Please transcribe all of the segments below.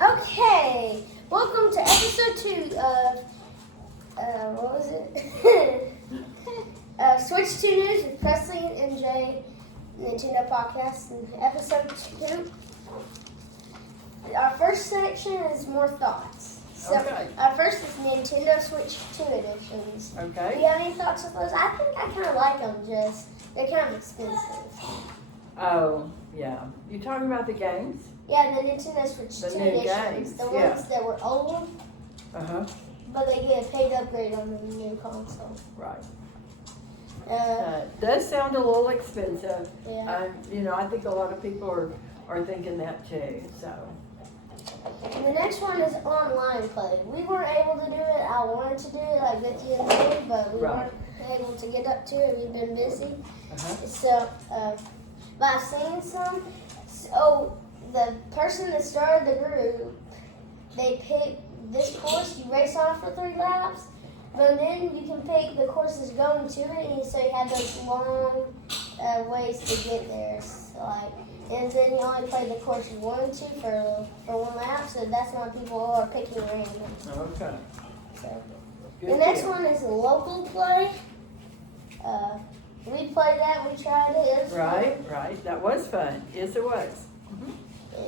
Okay, welcome to episode 2 of, what was it? Switch to News with Presley and Jay, Nintendo Podcast. And episode 2, our first section is more thoughts. So, Okay. First is Nintendo Switch 2 editions. Do Okay. you have any thoughts on those? I think I kind of like them, they're kind of expensive. Oh, yeah. You talking about the games? Yeah, the Nintendo Switch The 2 new editions, games, the yeah. ones that were old, but they get a paid upgrade on the new console. Right. Uh, Does sound a little expensive. yeah. I think a lot of people are thinking that too. So. And the next one is online play. We weren't able to do it. I wanted to do it like with you and Dave, but we Right. weren't able to get up to it. We've been busy. Uh-huh. So, but I've seen some. So, the person that started the group, they picked this course. You race on it for 3 laps, but then you can pick the courses going to it, and so you have those long ways to get there. So, and then you only play the courses 1 and 2 for 1 lap, so that's why people are picking random. Okay. So, Good the next deal. one is local play. We played that. We tried it. It was fun. Right. That was fun. Yes, it was.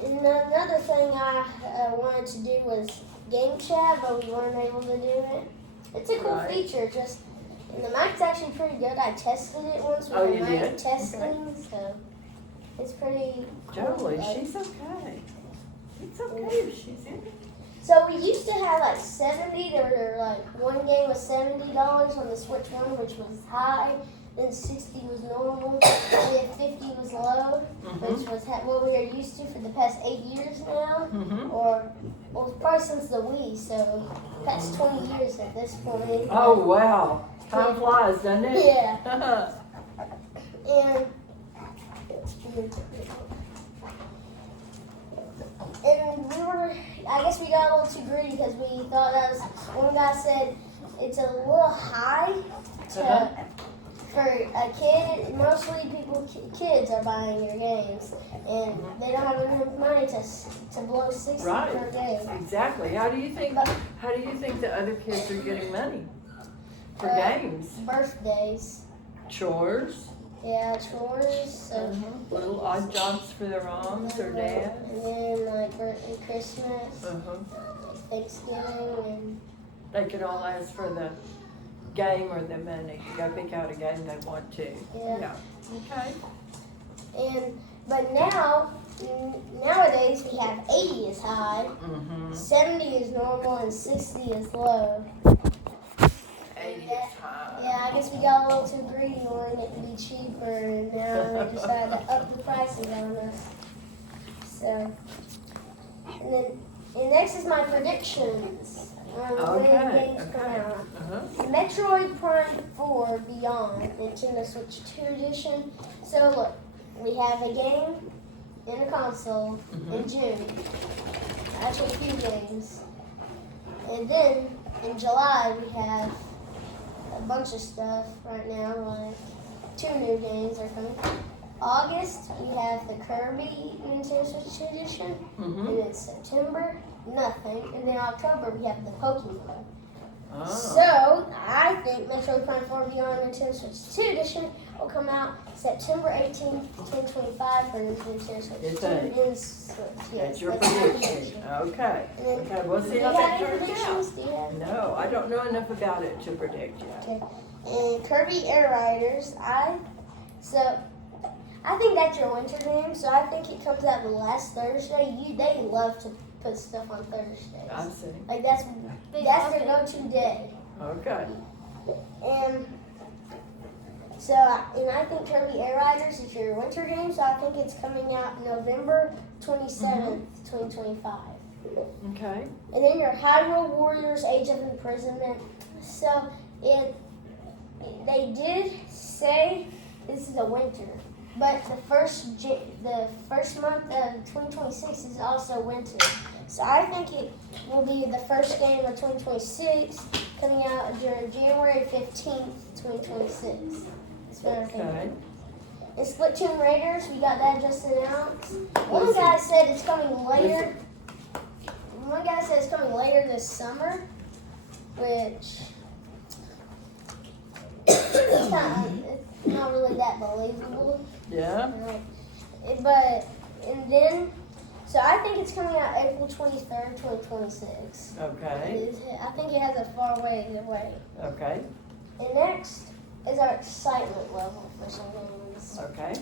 And another thing I wanted to do was game chat, but we weren't able to do it. It's a cool Right. feature, and the mic's actually pretty good. I tested it once with Oh, the you mic did? testing, so it's pretty cool. Totally. Like, She's okay. It's okay if she's in it. so we used to have like 70. There were like one game was $70 on the Switch 1, which was high. Then 60 was normal. And 50 was low, which was what we are used to for the past 8 years now. Mm-hmm. Or, well, probably since the Wii, so past 20 years at this point. Oh, wow. Time flies, doesn't it? Yeah. And I guess we got a little too greedy because we thought one guy said it's a little high for a kid. Mostly kids are buying your games, and they don't have enough money to blow 60 Right. per game. Exactly. How do you think the other kids are getting money for games? Birthdays. Chores? Yeah, chores. Little odd jobs for their moms or dads? And then like Christmas, Thanksgiving, and They can all ask for the game or the money. You gotta pick out a game they want to. yeah. Okay. But nowadays we have 80 is high, 70 is normal, and 60 is low. 80 is high. Yeah, I guess we got a little too greedy wanting it to be cheaper, and now we decided to up the prices on us. So, and next is my predictions. When the games come out. Metroid Prime 4 Beyond, Nintendo Switch 2 edition. So look, we have a game and a console in June. Actually, a few games. And then in July we have a bunch of stuff right now, like 2 new games are coming. August, we have the Kirby Nintendo Switch 2 edition. And in September, nothing. And then October, we have the Pokemon. Oh. So, I think Metroid Prime 4 Beyond Nintendo Switch 2 edition will come out September 18th, 2025 for Nintendo Switch 2 and Switch. That's your that's my prediction. Okay. And Okay, we'll see do you how have that any turns predictions? out. Do you have? No, I don't know enough about it to predict yet. Okay. And Kirby Air Riders, I think that's your winter game, so I think it comes out the last Thursday. They love to put stuff on Thursdays. I see. Like that's their go-to day. Okay. And so, and I think Kirby Air Riders is your winter game, so I think it's coming out November 27th, 2025. Okay. And then your Hyrule Warriors Age of Imprisonment. So, they did say this is a winter, but the first month of 2026 is also winter. So I think it will be the first game of 2026 coming out during January 15th, 2026. That's what I'm thinking. And Splatoon Raiders, we got that just announced. One guy said it's coming later. one guy said it's coming later this summer, which it's not really that believable. Yeah. So I think it's coming out April 23rd, 2026. Okay. I think it has a far way to wait. Okay. And next is our excitement level for some games. Okay.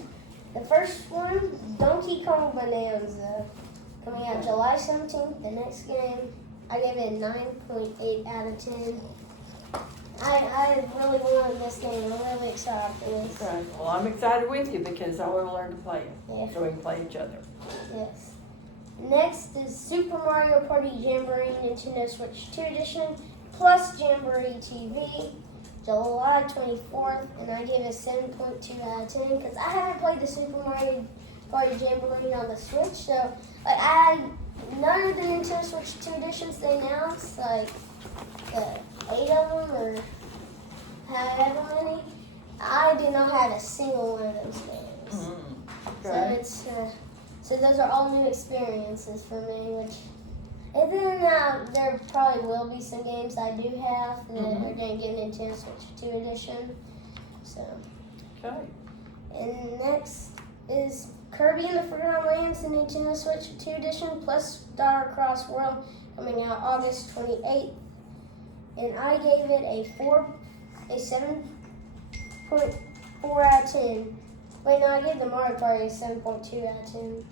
The first one, Donkey Kong Bonanza, coming out July 17th. The next game, I gave it a 9.8 out of 10. I really wanted this game. I'm really excited for this. Okay. Well, I'm excited with you because I want to learn to play it. Yeah. So we can play each other. Yes. Next is Super Mario Party Jamboree Nintendo Switch 2 Edition plus Jamboree TV, July 24th, and I gave it a 7.2 out of 10 because I haven't played the Super Mario Party Jamboree on the Switch, so none of the Nintendo Switch 2 editions they announced, like 8 of them or however many, I did not have a single one of those games. Okay. So those are all new experiences for me, and then there probably will be some games I do have that are going to get Nintendo Switch 2 edition. So. Okay. And next is Kirby and the Forgotten Lands, the Nintendo Switch 2 edition, plus Star Cross World, coming out August 28th. And I gave it a 7.4 out of 10. Wait, no, I gave the Mario Party a 7.2 out of 10.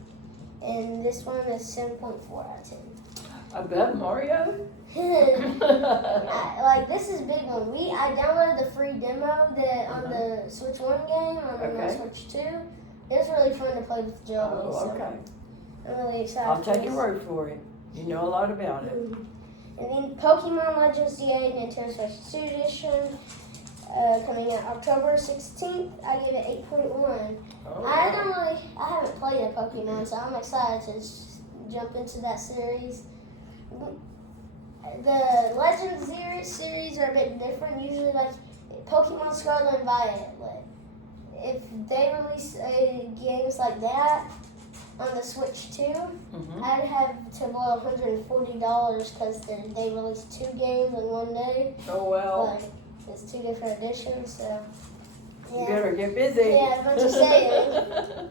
And this one is 7.4 out of 10. Above Mario? This is a big one. I downloaded the free demo on the Switch 1 game on the Switch 2. It was really fun to play with Joey. Oh, okay. So I'm really excited. I'll take your word for it. You know a lot about it. And then Pokemon Legends DA Nintendo Switch 2 Edition, coming out October 16th. I gave it 8.1. Oh, I haven't played a Pokemon, so I'm excited to jump into that series. The Legends series are a bit different. Usually, like Pokemon Scarlet and Violet, if they release games like that on the Switch 2, I'd have to blow $140 because they released 2 games in one day. Oh, well. But it's 2 different editions, so. Yeah. You better get busy. Yeah, what you saying.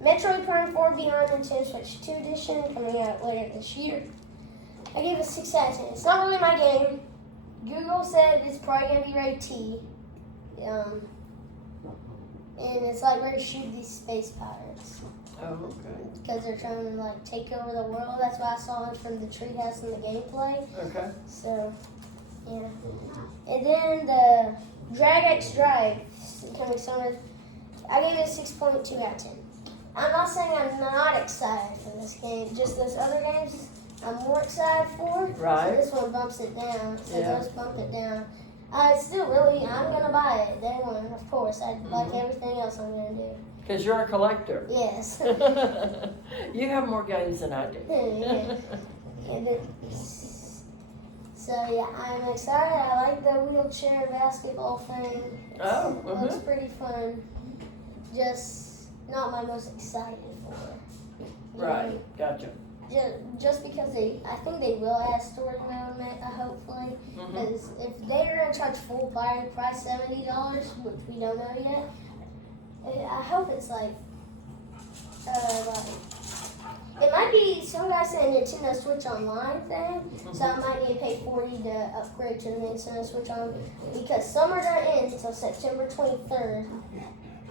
Metroid Prime 4 Beyond Nintendo Switch 2 Edition, coming out later this year. I gave it a 6 out of 10. It's not really my game. Google said it's probably going to be rated T. And it's like where to shoot these space pirates. Oh, okay. Because they're trying to take over the world. That's why I saw it from the treehouse in the gameplay. Okay. So, yeah. And then the Drag X Drive coming summer. I gave it a 6.2 out of 10. I'm not saying I'm not excited for this game. Just those other games I'm more excited for. Right. So this one bumps it down. So Yeah. those bump it down. I'm going to buy it day one, of course. Like everything else I'm going to do. Because you're a collector. Yes. You have more games than I do. Yeah. And then, so yeah, I'm excited. I like the wheelchair basketball thing. Oh, It looks pretty fun. Just not my most excited for. Right, gotcha. Just because I think they will add story mode, hopefully. Because if they're going to charge full price $70, which we don't know yet, I hope it's it might be, some guys saying Nintendo Switch Online thing, so I might need to pay $40 to upgrade to the Nintendo Switch Online, because summer doesn't end until September 23rd,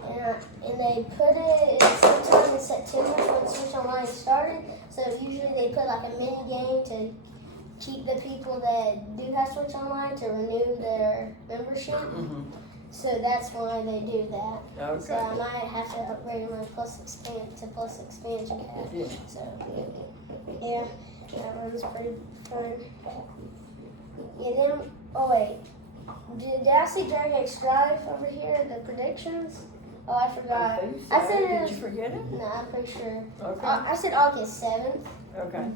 and they put it sometime in September when Switch Online started, so usually they put a mini game to keep the people that do have Switch Online to renew their membership. So that's why they do that. Okay. So I might have to upgrade my plus expansion pack. Yeah. So yeah, that one's pretty fun. And then, oh wait, did I see Drag X Drive over here? The predictions? Oh, I forgot. I think so. I said it Did was, you forget it? No, I'm pretty sure. Okay. I said August 7th, Okay.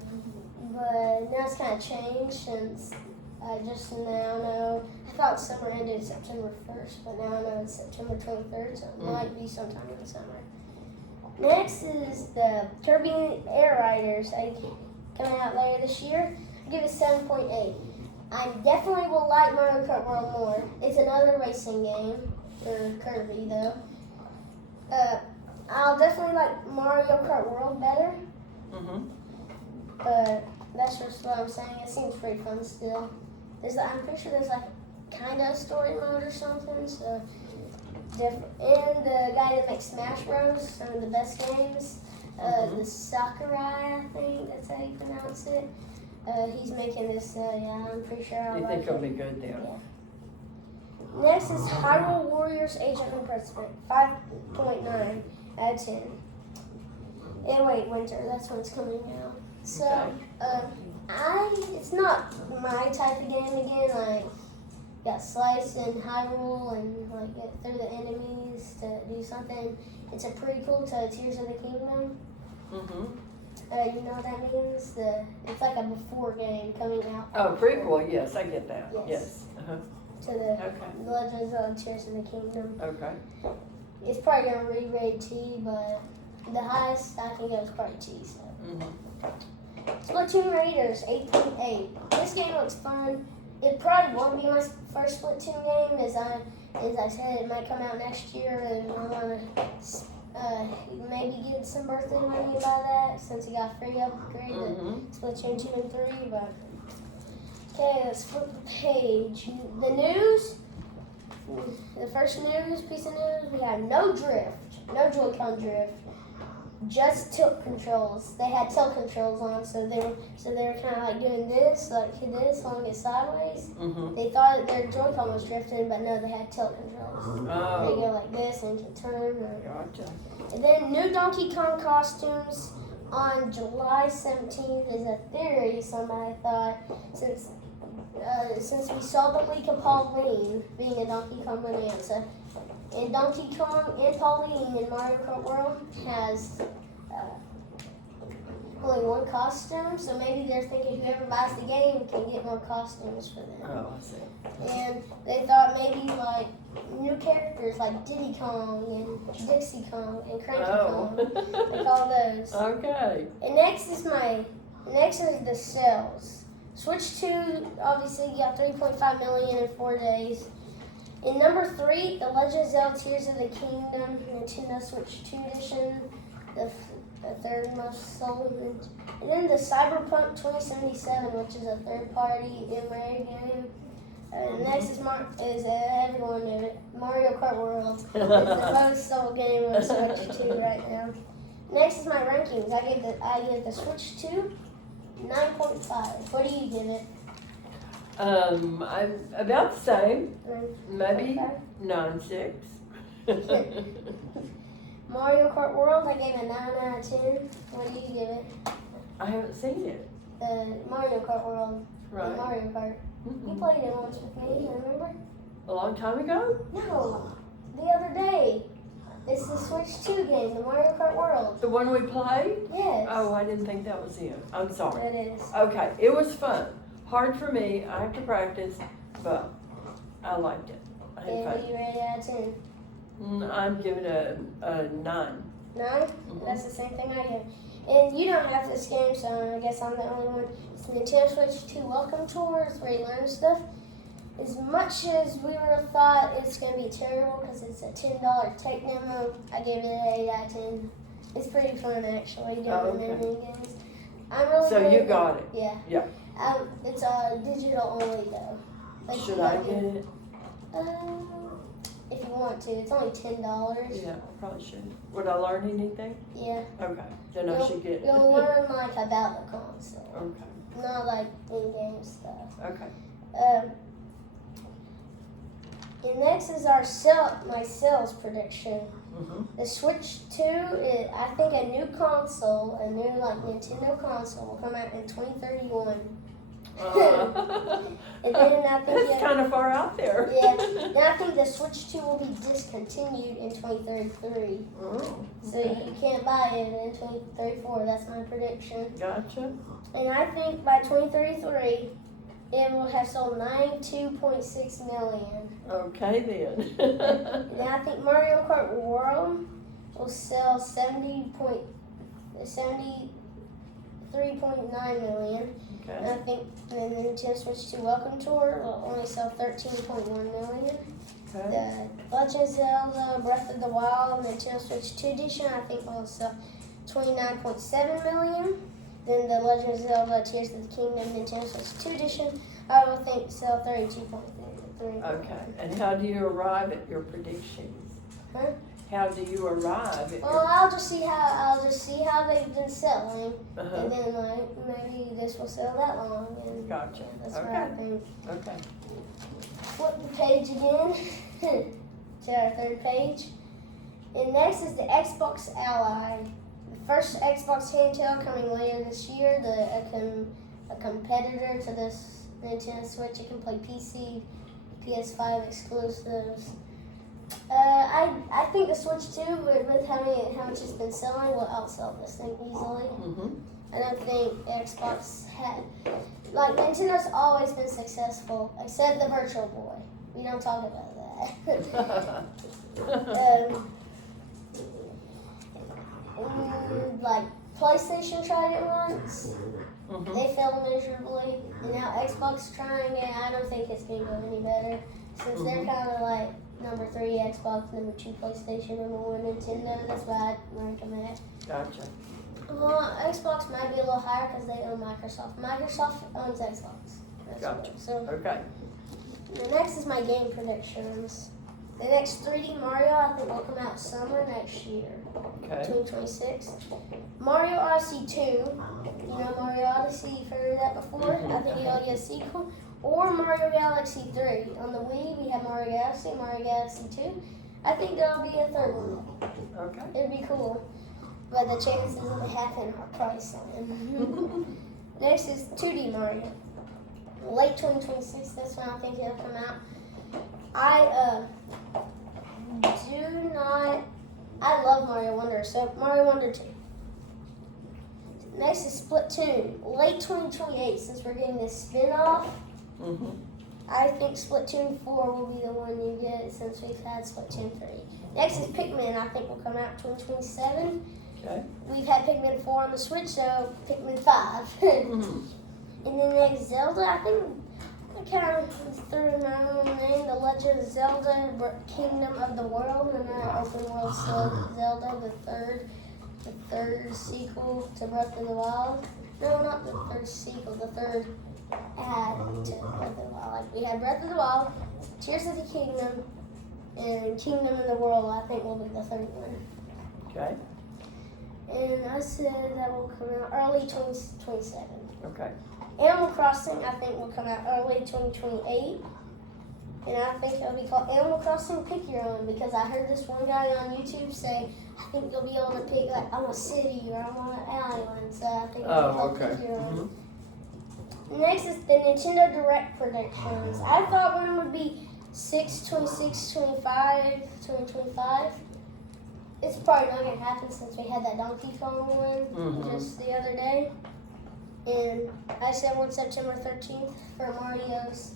but now it's kind of changed since I just now know. I thought summer ended September 1st, but now I know it's September 23rd, so it might be sometime in the summer. Next is the Kirby Air Riders. coming out later this year. I give it 7.8. I definitely will like Mario Kart World more. It's another racing game for Kirby though. I'll definitely like Mario Kart World better. But that's just what I'm saying. It seems pretty fun still. I'm pretty sure there's like kind of a story mode or something. So different. And the guy that makes Smash Bros, some of the best games, the Sakurai, I think that's how you pronounce it. He's making this. Yeah, I'm pretty sure I'll You like think it'll it. be good then? Yeah. Next is Hyrule Warriors Age of Empires 5.9 out of 10. And wait, winter. That's when it's coming out. So, it's not my type of game again. Like, got slice and Hyrule and like get through the enemies to do something. It's a prequel to Tears of the Kingdom. You know what that means? It's like a before game coming out. Oh, prequel. Yes, I get that. Yes. To the Okay. Legends of Tears of the Kingdom. Okay. It's probably gonna re-rate T, but the highest I can go is probably T. So. Splatoon Raiders 8.8. This game looks fun. It probably won't be my first Splatoon game, as I said, it might come out next year, and I want to maybe get some birthday money by that, since it got free upgrade to Splatoon 2 and 3. But okay, let's flip the page. The news. The first piece of news, we have no drift, no Joy-Con drift, just tilt controls. They had tilt controls on, so they were kind of like doing this, like this, long it sideways. They thought their Joy-Con was drifting, but no, they had tilt controls. They go like this and can turn. Gotcha. And then new Donkey Kong costumes on July 17th is a theory. Somebody thought since we saw the leak of Pauline being a Donkey Kong bonanza, and Donkey Kong and Pauline in Mario Kart World has only one costume, so maybe they're thinking whoever buys the game can get more costumes for them. Oh, I see. And they thought maybe like new characters like Diddy Kong and Dixie Kong and Cranky Kong, like all those. Okay. And next is the sales. Switch 2 obviously got 3.5 million in 4 days. In number 3, The Legend of Zelda Tears of the Kingdom, Nintendo Switch 2 edition, the third most sold. And then the Cyberpunk 2077, which is a third-party MRA game. Next is everyone knew it, Mario Kart World. It's the most sold game on Switch 2 right now. Next is my rankings. I gave the Switch 2 9.5. What do you give it? I'm about the same. Maybe Okay. 9.6. Mario Kart World, I gave a 9 out of 10. What do you give it? I haven't seen it. Mario Kart World. Right. Mario Kart. You played it once with me, remember? A long time ago? No, the other day. It's the Switch 2 game, the Mario Kart World. The one we played? Yes. Oh, I didn't think that was it. I'm sorry. It is. Okay, it was fun. Hard for me. I have to practice, but I liked it. I had And fun. what do you rate it out of 10? I'm giving it a 9. 9? That's the same thing I give. And you don't have this game, so I guess I'm the only one. It's Nintendo Switch 2 Welcome Tour. It's where you learn stuff. As much as we would have thought it's going to be terrible because it's a $10 tech demo, I gave it an 8 out of 10. It's pretty fun, actually, doing the mini games. I'm really So you got it? Yeah. Yeah. It's digital only, though. Like, Should I get it? If you want to. It's only $10. Yeah, I probably should. Would I learn anything? Yeah. Okay, then I should get it. You'll learn, like, about the console. Okay. Not, like, in-game stuff. Okay. And next is my sales prediction. The Switch 2 is, I think, a new console, a new like Nintendo console will come out in 2031. And then I think That's kind of far out there. Yeah. Then I think the Switch 2 will be discontinued in 2033. So you can't buy it in 2034. That's my prediction. Gotcha. And I think by 2033, it will have sold 92.6 million. Okay then. And I think Mario Kart World will sell 70 3.9 million. And Okay. I think the Nintendo Switch 2 Welcome Tour will only sell 13.1 million. Okay. The Legend of Zelda Breath of the Wild Nintendo Switch 2 Edition, I think will sell 29.7 million. Then the Legend of Zelda Tears of the Kingdom Nintendo Switch 2 Edition, I will think sell 32.3. Okay. And how do you arrive at your predictions? Huh? How do you arrive at Well, I'll just see how they've been selling, Uh-huh. and then like maybe this will sell that long, and Gotcha. that's what Okay. I think. Okay. Flip the page again to our third page, and next is the Xbox Ally, the first Xbox handheld coming later this year. A competitor to this Nintendo Switch. It can play PC, PS5 exclusives. I think the Switch 2, with how much it's been selling, will outsell this thing easily. Mm-hmm. I don't think Xbox had, like, Nintendo's always been successful, except the Virtual Boy. We don't talk about that. Like, PlayStation tried it once. Mm-hmm. They failed miserably, and now Xbox trying it. I don't think it's gonna go any better, since they're kind of like number 3 Xbox, number 2 PlayStation, number 1 Nintendo. That's why I rank them at. Gotcha. Well, Xbox might be a little higher because they own Microsoft. Microsoft owns Xbox. That's Gotcha. what- So Okay. the next is my game predictions. The next 3D Mario, I think, will come out summer next year, Okay. 2026. Mario Odyssey 2, you know Mario Odyssey, you've heard of that before? I think it'll get a sequel. Or Mario Galaxy 3. On the Wii, we have Mario Galaxy 2. I think there'll be a third one. Okay. It'd be cool. But the chances of it happening are probably slim. Next is 2D Mario. Late 2026, that's when I think it'll come out. I love Mario Wonder, so Mario Wonder 2. Next is Splatoon. Late 2028, since we're getting this spin-off. Mm-hmm. I think Splatoon 4 will be the one you get since we've had Splatoon 3. Next is Pikmin, I think will come out 2027. Okay. We've had Pikmin 4 on the Switch, so Pikmin 5. Mm-hmm. And then next Zelda, I think I kind of threw my own name, The Legend of Zelda Kingdom of the World, and that open world Zelda, the third sequel to Breath of the Wild. No, not the third sequel, the third add to Breath of the Wild. Like we had Breath of the Wild, Tears of the Kingdom, and Kingdom of the World, I think will be the third one. Okay. And I said that will come out early 2027. Okay. Animal Crossing, I think, will come out early 2028. And I think it'll be called Animal Crossing Pick Your Own, because I heard this one guy on YouTube say, I think you'll be able to pick, like, I want a city or I want an island. So I think it'll be called Pick Your Own. Next is the Nintendo Direct predictions. I thought one would be 2025. It's probably not going to happen since we had that Donkey Kong one just the other day. And I said one September 13th for Mario's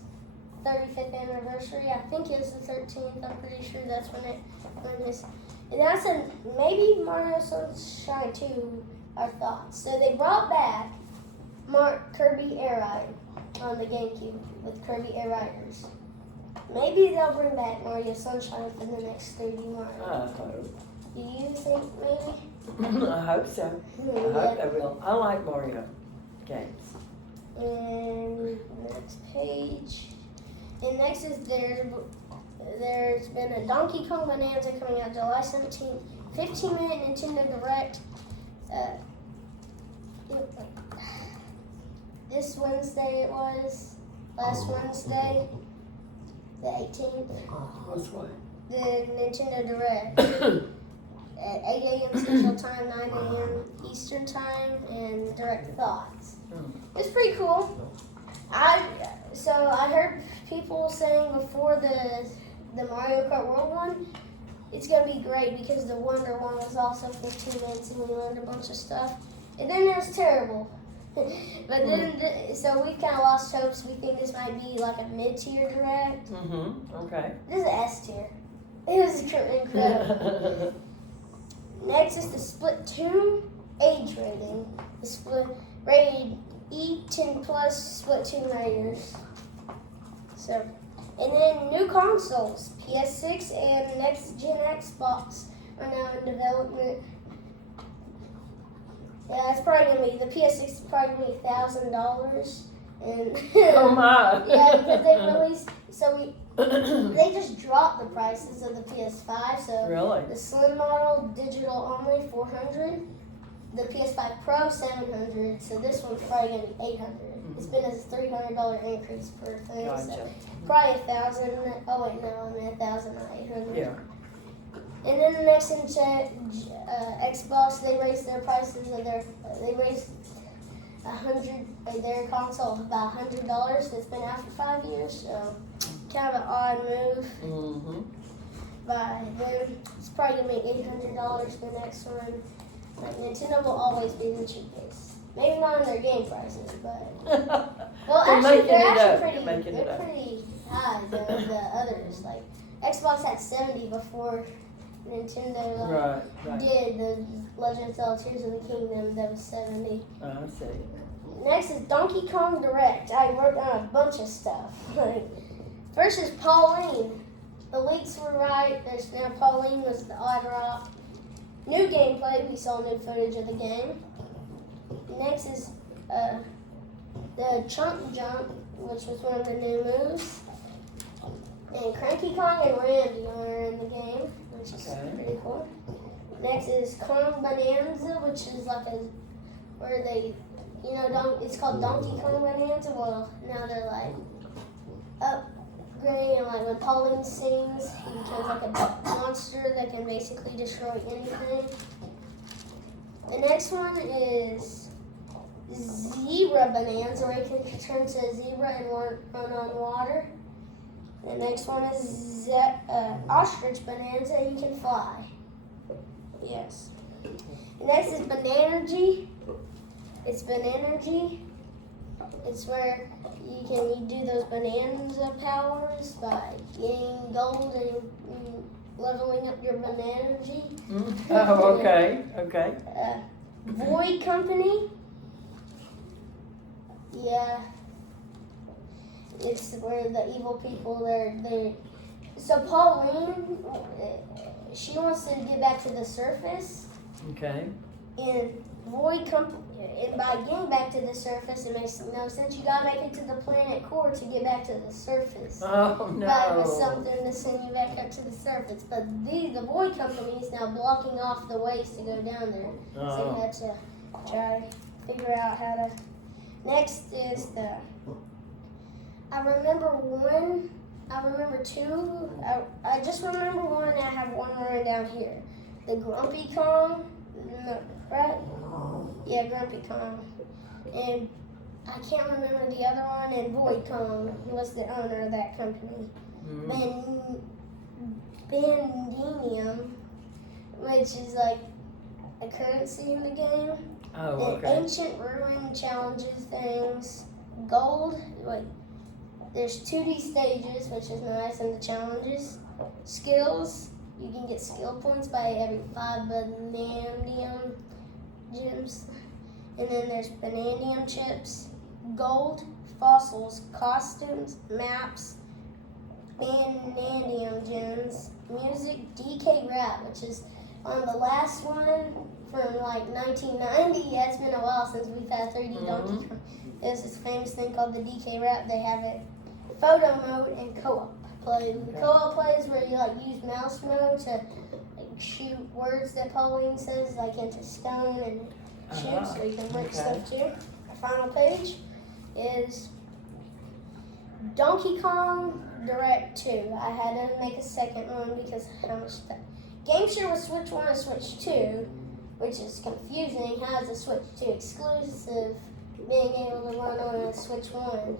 35th anniversary. I think it was the 13th. I'm pretty sure that's when it is. And I said maybe Mario Sunshine 2 are thoughts. So they brought back Kirby Air Ride on the GameCube with Kirby Air Riders. Maybe they'll bring back Mario Sunshine within the next 3D Mario. I hope. Do you think maybe? I hope so. I hope they will. I like Mario games. And next page. And next is there's been a Donkey Kong Bonanza coming out July 17th. 15-minute Nintendo Direct. This Wednesday it was. Last Wednesday. The 18th. What's what? The Nintendo Direct. At 8 a.m. Central Time, 9 a.m. Eastern Time, and Direct Thoughts. It's pretty cool. I heard people saying before the Mario Kart World one, it's gonna be great because the Wonder one was also 15 minutes and we learned a bunch of stuff. And then it was terrible. But then, so we've kind of lost hopes. We think this might be like a mid-tier Direct. Okay. This is an S tier. It was incredible. Next is the Splatoon age rating. It's rated E10 plus Splatoon Raiders. So, and then new consoles, PS6 and next gen Xbox are now in development. Yeah, it's probably gonna be the PS6 is probably gonna be $1,000, and Oh my! yeah, because they released they just dropped the prices of the PS5. So Really? the slim model digital only $400, the PS5 Pro $700. So this one's probably gonna be $800. It's been a $300 increase per thing. Gotcha. So probably $1,000. Oh wait, no, I mean $1,000, not $800. Yeah. And then the next in Xbox, they raised their prices of they raised their console about $100. That's been out for 5 years, so kind of an odd move. Mm-hmm. But then it's probably gonna be $800 for the next one. Like, Nintendo will always be the cheapest. Maybe not in their game prices, but well, actually they're pretty high. The others, like Xbox had 70 before Nintendo did the Legend of Zelda Tears of the Kingdom. That was 70. I see. Next is Donkey Kong Direct. I wrote down a bunch of stuff. First is Pauline. The leaks were right. There's now Pauline was the odd rock. New gameplay. We saw new footage of the game. Next is the Chunk Jump, which was one of the new moves. And Cranky Kong and Randy are in the game, which is pretty cool. Next is Kong Bonanza, which is like where they, it's called Donkey Kong Bonanza. Well, now they're like upgrading, and like when Pauline sings, he becomes like a monster that can basically destroy anything. The next one is Zebra Bonanza, where you can turn to a zebra and run on water. The next one is Ostrich Bonanza, and you can fly. Yes. The next is Bananergy. It's Bananergy. It's where you do those bonanza powers by getting gold and leveling up your Bananergy. Oh, okay, okay. Void Company. Yeah. It's where the evil people so Pauline, she wants to get back to the surface. Okay. And Void Company, and by getting back to the surface, it makes no sense. You gotta make it to the planet core to get back to the surface. Oh no. But it was something to send you back up to the surface. But the Void Company is now blocking off the ways to go down there. So you had to try to figure out how to. Next is I remember one. I remember two. I just remember one, and I have one written down here. The Grumpy Kong, right? Yeah, Grumpy Kong. And I can't remember the other one. And Void Kong, who was the owner of that company. Bandinium, which is like a currency in the game. Oh, okay. And Ancient Ruin challenges things. Gold, there's 2D stages, which is nice, and the challenges. Skills, you can get skill points by every 5 Bananium gems. And then there's Bananium chips. Gold, fossils, costumes, maps, Bananium gems. Music, DK Rap, which is on the last one from like 1990. Yeah, it's been a while since we've had 3D Donkey Kong. There's this famous thing called the DK Rap. They have it photo mode and co-op play. The co-op play is where you use mouse mode to shoot words that Pauline says into stone and shoot, so you can break stuff too. Our final page is Donkey Kong Direct 2. I had to make a second one because how much stuff. Game share with Switch 1 and Switch 2, which is confusing. How is a Switch 2 exclusive being able to run on a Switch 1?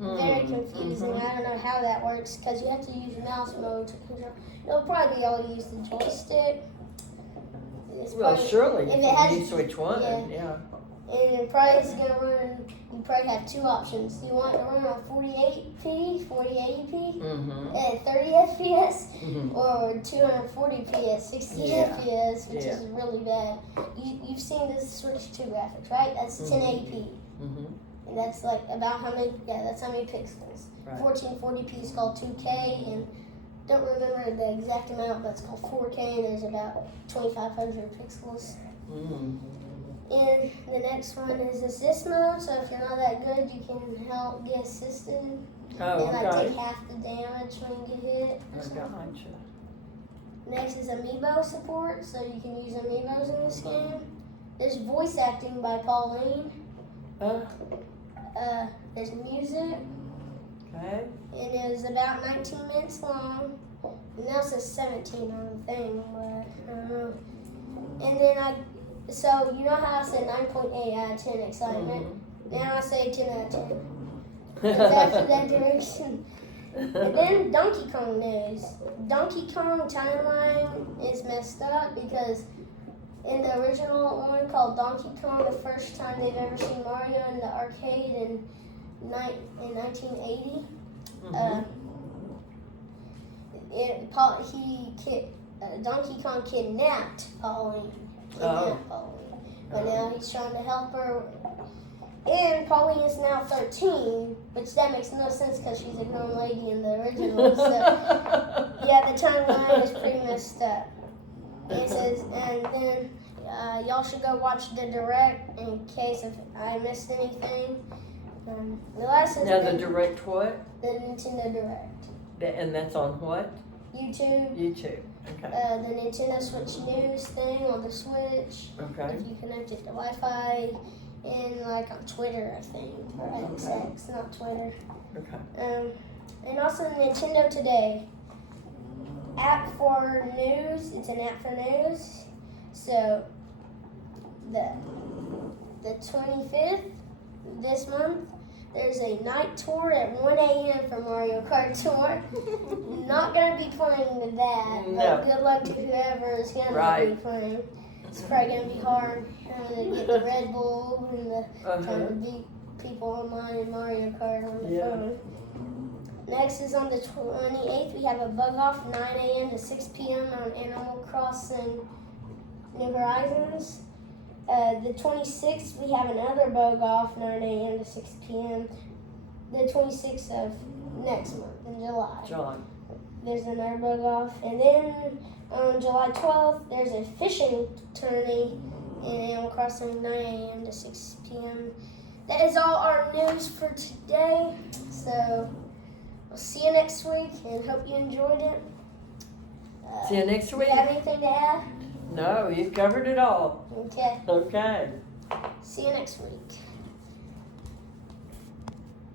Very confusing. I don't know how that works because you have to use mouse mode to control. You'll probably be able to use the joystick. Well, surely if you need Switch 1, yeah. And it probably is going to run, you probably have two options. You want to run on 4080p, 4080p, Mm-hmm. at 30 FPS, Mm-hmm. or 240p at 60 Yeah. FPS, which Yeah. is really bad. You've seen this Switch 2 graphics, right? That's 1080p. Mm-hmm. And that's like about how many, that's how many pixels. Right. 1440p is called 2K, and don't remember the exact amount, but it's called 4K, and there's about 2500 pixels. Mm-hmm. And the next one is assist mode, so if you're not that good, you can help get assisted Oh, and like okay. take half the damage when you get hit. I gotcha. Next is amiibo support, so you can use amiibos in this game. There's voice acting by Pauline. There's music. Okay. It is about 19 minutes long. And now it says 17 on the thing, but I don't know. And then so you know how I said 9.8 out of 10 excitement? Now I say 10 out of 10. Because after that duration. And then Donkey Kong news. Donkey Kong timeline is messed up because in the original one called Donkey Kong, the first time they've ever seen Mario in the arcade in 1980, Donkey Kong kidnapped Pauline. But now he's trying to help her. And Pauline is now 13, which that makes no sense because she's a grown lady in the original. So yeah, the timeline is pretty messed up. And it says, and then y'all should go watch the direct in case if I missed anything. The last is Now the direct what? The Nintendo Direct. And that's on what? YouTube. YouTube. Okay. The Nintendo Switch News thing on the Switch. Okay. If you connect it to Wi-Fi. And like on Twitter, I think. Or XX, not Twitter. Okay. And also Nintendo Today. App for news. It's an app for news. So the 25th this month, there's a night tour at 1 a.m. for Mario Kart Tour. Not gonna be playing that, but good luck to whoever is gonna be playing. It's probably gonna be hard to get the Red Bull and the trying to beat people online in Mario Kart on the phone. Next is on the 28th, we have a bug off 9 a.m. to 6 p.m. on Animal Crossing New Horizons. The 26th, we have another bug off 9 a.m. to 6 p.m. The 26th of next month in July. There's another bug off. And then on July 12th, there's a fishing tourney in Animal Crossing 9 a.m. to 6 p.m. That is all our news for today. So we'll see you next week and hope you enjoyed it. See you next week. Do you have anything to add? No, you've covered it all. Okay. Okay. See you next week.